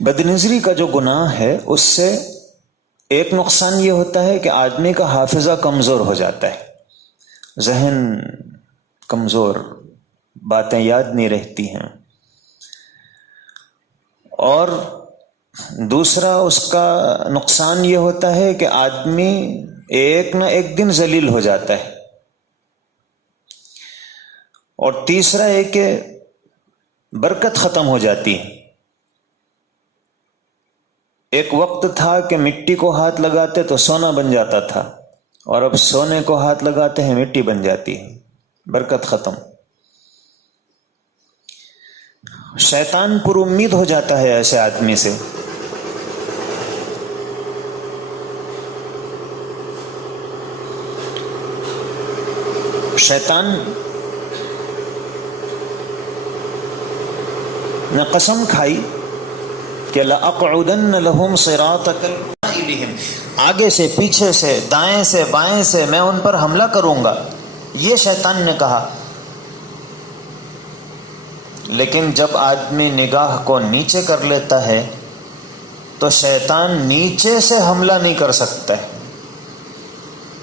بدنظری کا جو گناہ ہے اس سے ایک نقصان یہ ہوتا ہے کہ آدمی کا حافظہ کمزور ہو جاتا ہے، ذہن کمزور، باتیں یاد نہیں رہتی ہیں، اور دوسرا اس کا نقصان یہ ہوتا ہے کہ آدمی ایک نہ ایک دن ذلیل ہو جاتا ہے، اور تیسرا ہے کہ برکت ختم ہو جاتی ہے۔ ایک وقت تھا کہ مٹی کو ہاتھ لگاتے تو سونا بن جاتا تھا، اور اب سونے کو ہاتھ لگاتے ہیں مٹی بن جاتی ہے، برکت ختم۔ شیطان پر امید ہو جاتا ہے ایسے آدمی سے۔ شیطان نے قسم کھائی کہ لَأَقْعُدَنَّ لَهُمْ صِرَاطَكَ الْمُسْتَقِيمَ، آگے سے، پیچھے سے، دائیں سے، بائیں سے میں ان پر حملہ کروں گا، یہ شیطان نے کہا۔ لیکن جب آدمی نگاہ کو نیچے کر لیتا ہے تو شیطان نیچے سے حملہ نہیں کر سکتا ہے،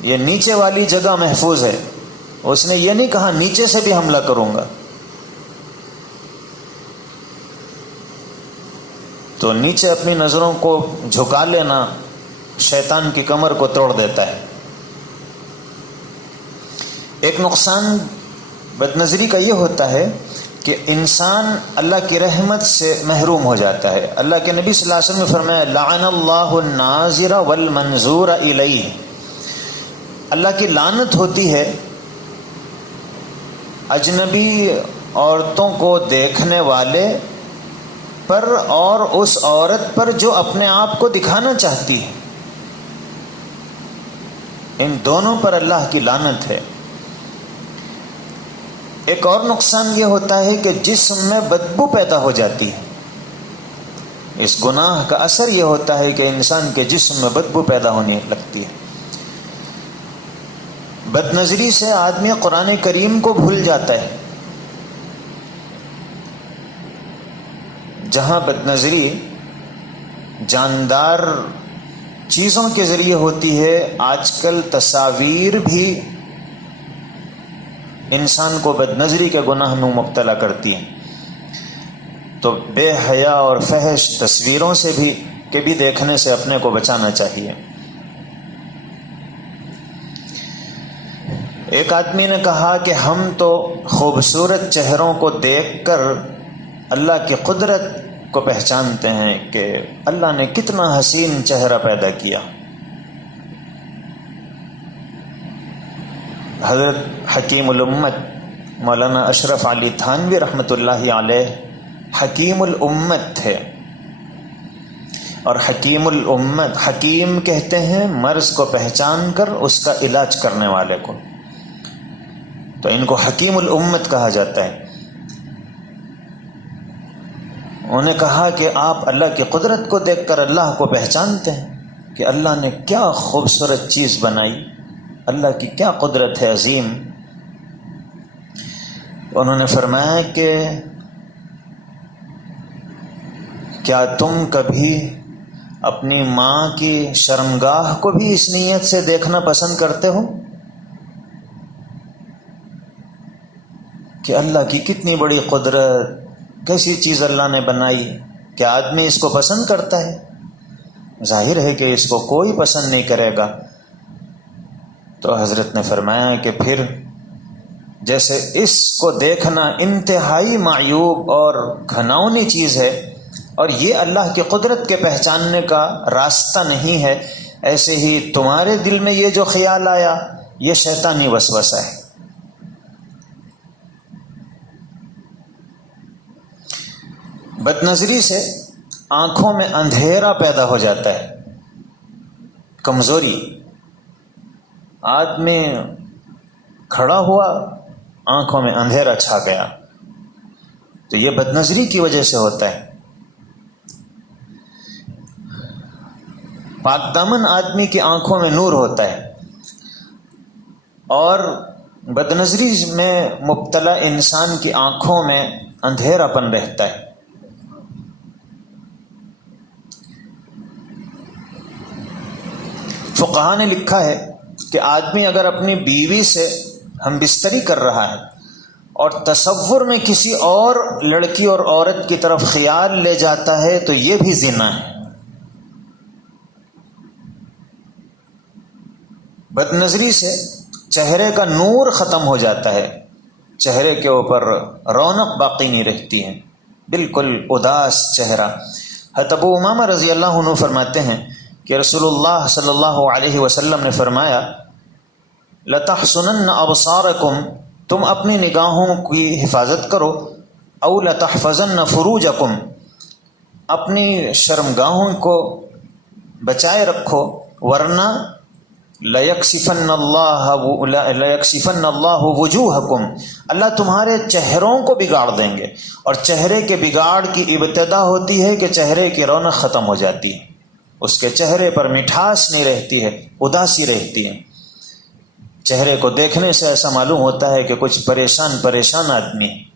یہ نیچے والی جگہ محفوظ ہے، اس نے یہ نہیں کہا نیچے سے بھی حملہ کروں گا۔ تو نیچے اپنی نظروں کو جھکا لینا شیطان کی کمر کو توڑ دیتا ہے۔ ایک نقصان بدنظری کا یہ ہوتا ہے کہ انسان اللہ کی رحمت سے محروم ہو جاتا ہے۔ اللہ کے نبی صلی اللہ علیہ وسلم نے فرمایا لعن اللہ الناظر والمنظور الیہ، اللہ کی لعنت ہوتی ہے اجنبی عورتوں کو دیکھنے والے پر اور اس عورت پر جو اپنے آپ کو دکھانا چاہتی ہے، ان دونوں پر اللہ کی لعنت ہے۔ ایک اور نقصان یہ ہوتا ہے کہ جسم میں بدبو پیدا ہو جاتی ہے۔ اس گناہ کا اثر یہ ہوتا ہے کہ انسان کے جسم میں بدبو پیدا ہونے لگتی ہے۔ بدنظری سے آدمی قرآن کریم کو بھول جاتا ہے۔ جہاں بدنظری جاندار چیزوں کے ذریعے ہوتی ہے، آج کل تصاویر بھی انسان کو بدنظری کے گناہ میں مبتلا کرتی ہیں، تو بے حیا اور فحش تصویروں سے بھی دیکھنے سے اپنے کو بچانا چاہیے۔ ایک آدمی نے کہا کہ ہم تو خوبصورت چہروں کو دیکھ کر اللہ کی قدرت کو پہچانتے ہیں کہ اللہ نے کتنا حسین چہرہ پیدا کیا۔ حضرت حکیم الامت مولانا اشرف علی تھانوی رحمۃ اللہ علیہ حکیم الامت تھے، اور حکیم الامت، حکیم کہتے ہیں مرض کو پہچان کر اس کا علاج کرنے والے کو، تو ان کو حکیم الامت کہا جاتا ہے۔ انہوں نے کہا کہ آپ اللہ کی قدرت کو دیکھ کر اللہ کو پہچانتے ہیں کہ اللہ نے کیا خوبصورت چیز بنائی، اللہ کی کیا قدرت ہے عظیم۔ انہوں نے فرمایا کہ کیا تم کبھی اپنی ماں کی شرمگاہ کو بھی اس نیت سے دیکھنا پسند کرتے ہو کہ اللہ کی کتنی بڑی قدرت، کیسی چیز اللہ نے بنائی؟ کیا آدمی اس کو پسند کرتا ہے؟ ظاہر ہے کہ اس کو کوئی پسند نہیں کرے گا۔ تو حضرت نے فرمایا کہ پھر جیسے اس کو دیکھنا انتہائی معیوب اور گھناؤنی چیز ہے، اور یہ اللہ کی قدرت کے پہچاننے کا راستہ نہیں ہے، ایسے ہی تمہارے دل میں یہ جو خیال آیا یہ شیطانی وسوسہ ہے۔ بدنظری سے آنکھوں میں اندھیرا پیدا ہو جاتا ہے، کمزوری۔ آدمی کھڑا ہوا، آنکھوں میں اندھیرا چھا گیا، تو یہ بدنظری کی وجہ سے ہوتا ہے۔ پاک دامن آدمی کی آنکھوں میں نور ہوتا ہے، اور بدنظری میں مبتلا انسان کی آنکھوں میں اندھیرا پن رہتا ہے۔ فقہا نے لکھا ہے کہ آدمی اگر اپنی بیوی سے ہم بستری کر رہا ہے اور تصور میں کسی اور لڑکی اور عورت کی طرف خیال لے جاتا ہے تو یہ بھی زنا ہے. بد نظری سے چہرے کا نور ختم ہو جاتا ہے، چہرے کے اوپر رونق باقی نہیں رہتی ہے، بالکل اداس چہرہ. حضرت ابو امامہ رضی اللہ عنہ فرماتے ہیں کہ رسول اللہ صلی اللہ علیہ وسلم نے فرمایا لَتَحْسُنَنَّ أَبْصَارَكُمْ، تم اپنی نگاہوں کی حفاظت کرو، او لَتَحْفَظَنَّ فُرُوجَكُمْ، اپنی شرمگاہوں کو بچائے رکھو، ورنہ لَيَكْسِفَنَّ اللَّهُ وُجُوهَكُمْ، اللہ تمہارے چہروں کو بگاڑ دیں گے. اور چہرے کے بگاڑ کی ابتدا ہوتی ہے کہ چہرے کی رونق ختم ہو جاتی ہے، اس کے چہرے پر مٹھاس نہیں رہتی ہے، اداسی رہتی ہے. چہرے کو دیکھنے سے ایسا معلوم ہوتا ہے کہ کچھ پریشان آدمی ہے.